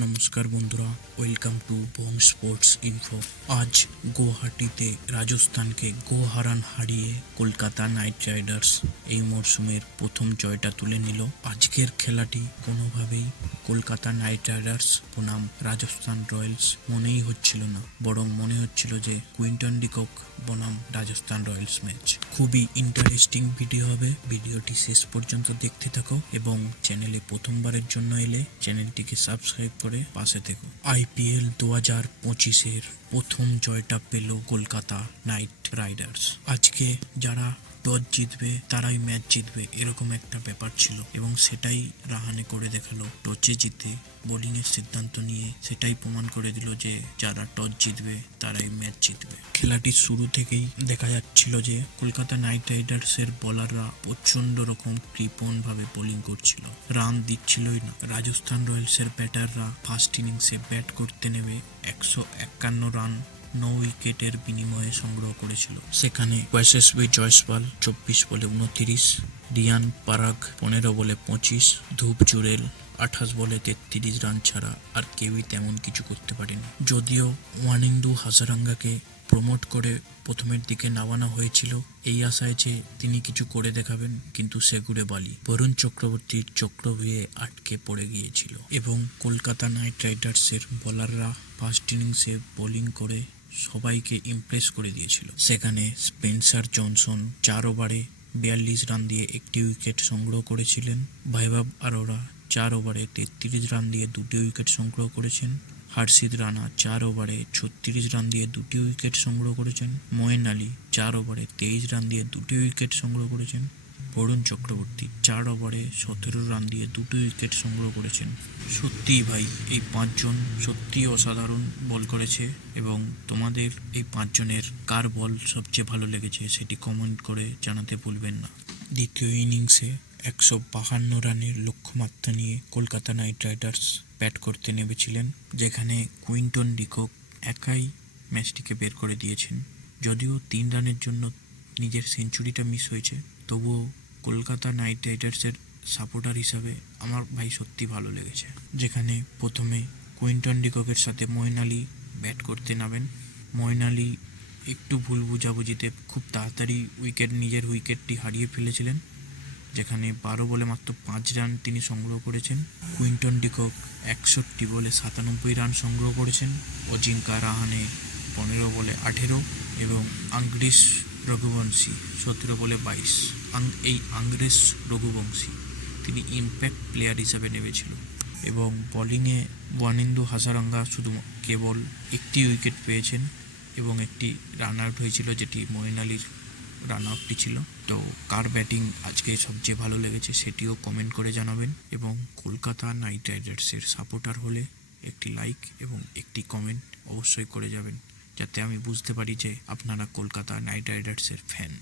নমস্কার বন্ধুরা, welcome to Bong sports info. আজ গুয়াহাটিতে রাজস্থানকে গোহারান হারিয়ে কলকাতা নাইট রাইডার্স এই মরশুমের প্রথম জয়টা তুলে নিল। আজকের খেলাটি কোনোভাবেই কলকাতা নাইট রাইডার্স বনাম রাজস্থান রয়্যালস মনেই হচ্ছিল না, বরং মনে হচ্ছিল যে কুইন্টন ডিকক বনাম রাজস্থান রয়্যালস ম্যাচ। খুবই ইন্টারেস্টিং ভিডিও হবে, ভিডিওটি শেষ পর্যন্ত দেখতে থাকো এবং চ্যানেলে প্রথমবারের জন্য এলে চ্যানেলটিকে সাবস্ক্রাইব করে পাশে থেকো। IPL 2025-এর প্রথম জয়টা পেল কলকাতা নাইট রাইডার্স। আজকে যারা টস জিতবে তারাই ম্যাচ জিতবে, এরকম একটা ব্যাপার ছিল এবং সেটাই রাহানে করে দেখালো। টসে জিতে বোলিং এর সিদ্ধান্ত নিয়ে সেটাই প্রমাণ করে দিল যে যারা টস জিতবে তারাই ম্যাচ জিতবে। খেলাটির শুরু থেকেই দেখা যাচ্ছিল যে কলকাতা নাইট রাইডার্স এর বোলাররা প্রচন্ড রকম কৃপণ ভাবে বোলিং করছিল, রান দিচ্ছিলই না। রাজস্থান রয়্যালস এর ব্যাটাররা ফার্স্ট ইনিংসে ব্যাট করতে নেমে 151 রান 9 উইকেটের বিনিময়ে সংগ্রহ করেছিল। সেখানে ওয়েসেসবি জয়সওয়াল 24 বলে 29, রিয়ান পারাগ 15 বলে 25, ধূপ জুরেল 28 বলে 33 রান ছাড়া আর কেউই তেমন কিছু করতে পারেনি। যদিও ওয়ানিন্দু হাসারাঙ্গাকে প্রমোট করে প্রথমের দিকে নামানো হয়েছিল এই আশায় যে তিনি কিছু করে দেখাবেন, কিন্তু সেগুড়ে বালি। বরুণ চক্রবর্তীর চক্রব্যূহে আটকে পড়ে গিয়েছিল এবং কলকাতা নাইট রাইডার্সের বোলাররা ফার্স্ট ইনিংসে বোলিং করে সবাইকে ইমপ্রেস করে দিয়েছিল। সেখানে স্পেন্সার জনসন 4 ওভারে 42 রান দিয়ে একটি উইকেট সংগ্রহ করেছিলেন। বৈভব অরোরা 4 ওভারে 33 রান দিয়ে 2টি উইকেট সংগ্রহ করেছেন। হর্ষিত রানা 4 ওভারে 36 রান দিয়ে 2টি উইকেট সংগ্রহ করেছেন। মোয়েন আলী 4 ওভারে 23 রান দিয়ে 2টি উইকেট সংগ্রহ করেছেন। বরুণ চক্রবর্তী 4 ওভারে 17 রান দিয়ে 2টি উইকেট সংগ্রহ করেছেন। সত্যিই ভাই, এই 5 জন সত্যিই অসাধারণ বল করেছে এবং তোমাদের এই 5 জনের কার বল সবচেয়ে ভালো লেগেছে সেটি কমেন্ট করে জানাতে ভুলবেন না। দ্বিতীয় ইনিংসে 152 রানের লক্ষ্যমাত্রা নিয়ে কলকাতা নাইট রাইডার্স ব্যাট করতে নেমেছিলেন, যেখানে কুইন্টন ডিকক একাই ম্যাচটিকে বের করে দিয়েছেন। যদিও 3 রানের জন্য নিজের সেঞ্চুরিটা মিস হয়েছে, তবুও কলকাতা নাইট রাইডার্সের সাপোর্টার হিসাবে আমার ভাই সত্যি ভালো লেগেছে। যেখানে প্রথমে কুইন্টন ডিককের সাথে মোয়েন আলী ব্যাট করতে নামেন। মোয়েন আলী একটু ভুল বুঝাবুঝিতে খুব তাড়াতাড়ি নিজের উইকেটটি হারিয়ে ফেলেছিলেন, যেখানে 12 বলে মাত্র 5 রান তিনি সংগ্রহ করেছেন। কুইন্টন ডিকক 61 বলে 97 রান সংগ্রহ করেছেন। অজিঙ্কা রাহানে 15 বলে 18 এবং আংগ্রেস রঘুবংশী 17 বলে 22। এই আংগ্রেস রঘুবংশী তিনি ইম্প্যাক্ট প্লেয়ার হিসাবে নেমেছিল এবং বোলিংয়ে ওয়ানিন্দু হাসারাঙ্গা শুধু কেবল একটি উইকেট পেয়েছেন এবং একটি রান আউট হয়েছিল, যেটি মোয়েন আলীর রান আউটটি ছিল। তো কার ব্যাটিং আজকে সবচেয়ে ভালো লেগেছে সেটিও কমেন্ট করে জানাবেন এবং কলকাতা নাইট রাইডার্সের সাপোর্টার হলে একটি লাইক এবং একটি কমেন্ট অবশ্যই করে যাবেন, যাতে আমি বুঝতে পারি যে আপনারা কলকাতা নাইট রাইডার্সের ফ্যান।